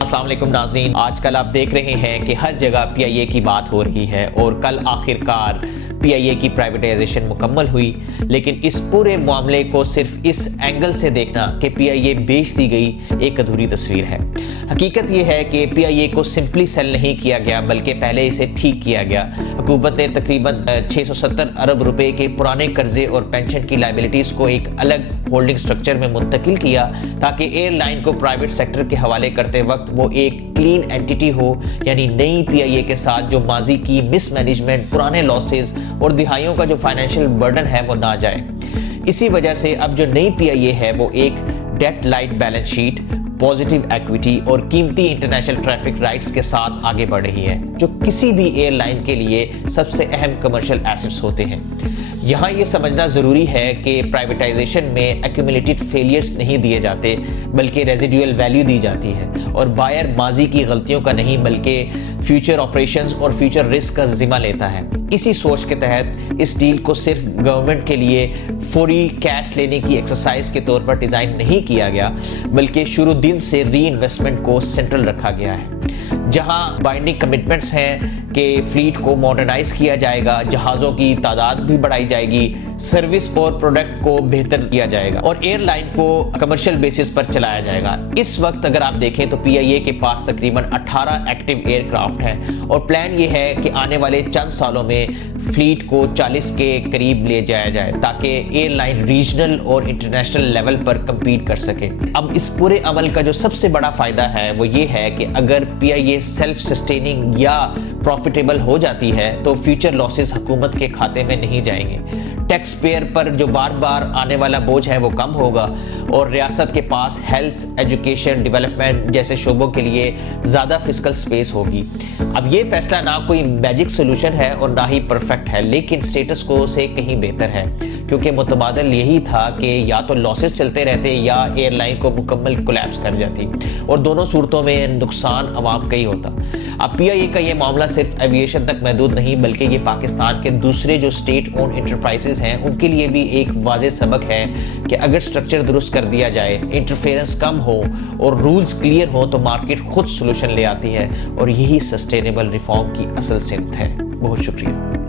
السلام علیکم ناظرین، آج کل آپ دیکھ رہے ہیں کہ ہر جگہ پی آئی اے کی بات ہو رہی ہے اور کل آخر کار پی آئی اے کی پرائیویٹائزیشن مکمل ہوئی، لیکن اس پورے معاملے کو صرف اس اینگل سے دیکھنا کہ پی آئی اے بیچ دی گئی ایک ادھوری تصویر ہے۔ حقیقت یہ ہے کہ پی آئی اے کو سمپلی سیل نہیں کیا گیا بلکہ پہلے اسے ٹھیک کیا گیا۔ حکومت نے تقریباً 670 ارب روپے کے پرانے قرضے اور پینشن کی لائبلٹیز کو ایک الگ ہولڈنگ سٹرکچر میں منتقل کیا تاکہ ایئر لائن کو پرائیویٹ سیکٹر کے حوالے کرتے وقت وہ ایک کلین اینٹیٹی ہو، یعنی نئی پی آئی اے کے ساتھ جو ماضی کی مس مینجمنٹ، پرانے لاسز اور دہائیوں کا جو فائنینشیل برڈن ہے وہ نہ جائے۔ اسی وجہ سے اب جو نئی پی آئی اے ہے وہ ایک debt light balance sheet, positive equity اور قیمتی انٹرنیشنل ٹریفک رائٹس کے ساتھ آگے بڑھ رہی ہے، جو کسی بھی ایئر لائن کے لیے سب سے اہم کمرشل ایسٹس ہوتے ہیں۔ یہاں یہ سمجھنا ضروری ہے کہ پرائیویٹائزیشن میں ایکومولیٹڈ فیلیئرز نہیں دیے جاتے بلکہ ریزیڈیول ویلیو دی جاتی ہے، اور بائر ماضی کی غلطیوں کا نہیں بلکہ فیوچر آپریشنز اور فیوچر رسک کا ذمہ لیتا ہے۔ اسی سوچ کے تحت اس ڈیل کو صرف گورنمنٹ کے لیے فوری کیش لینے کی ایکسرسائز کے طور پر ڈیزائن نہیں کیا گیا بلکہ شروع دن سے ری انویسٹمنٹ کو سینٹرل رکھا گیا ہے، جہاں بائنڈنگ کمٹمنٹس ہیں کہ فلیٹ کو ماڈرنائز کیا جائے گا، جہازوں کی تعداد بھی بڑھائی جائے گی، سروس اور پروڈکٹ کو بہتر کیا جائے گا اور ایئر لائن کو کمرشل بیسس پر چلایا جائے گا۔ اس وقت اگر آپ دیکھیں تو پی آئی اے کے پاس تقریباً 18 ایکٹیو ایئر کرافٹ ہیں اور پلان یہ ہے کہ آنے والے چند سالوں میں فلیٹ کو 40 کے قریب لے جایا جائے تاکہ ایئر لائن ریجنل اور انٹرنیشنل لیول پر کمپیٹ کر سکے۔ اب اس پورے عمل کا جو سب سے بڑا فائدہ ہے وہ یہ ہے کہ اگر پی آئی اے سیلف سسٹیننگ یا پروفیٹیبل ہو جاتی ہے تو فیوچر لاسز حکومت کے کھاتے میں نہیں جائیں گے، ٹیکس پیئر پر جو بار بار آنے والا بوجھ ہے وہ کم ہوگا اور ریاست کے پاس ہیلتھ، ایجوکیشن، ڈیولپمنٹ جیسے شعبوں کے لیے زیادہ فسکل سپیس ہوگی۔ اب یہ فیصلہ نہ کوئی میجک سولوشن ہے اور نہ ہی پرفیکٹ ہے، لیکن سٹیٹس کو سے کہیں بہتر ہے، کیونکہ متبادل یہی تھا کہ یا تو لاسز چلتے رہتے یا ایئر لائن کو مکمل کولیپس کر جاتی، اور دونوں صورتوں میں نقصان عوام کا ہی ہوتا۔ اب پی آئی اے کا یہ معاملہ صرف ایویشن تک محدود نہیں بلکہ یہ پاکستان کے دوسرے جو اسٹیٹ اون انٹرپرائزز ہیں ان کے لیے بھی ایک واضح سبق ہے کہ اگر سٹرکچر درست کر دیا جائے، انٹرفیرنس کم ہو اور رولز کلیئر ہو تو مارکیٹ خود سولوشن لے آتی ہے، اور یہی سسٹینیبل ریفارم کی اصل سمت ہے۔ بہت شکریہ۔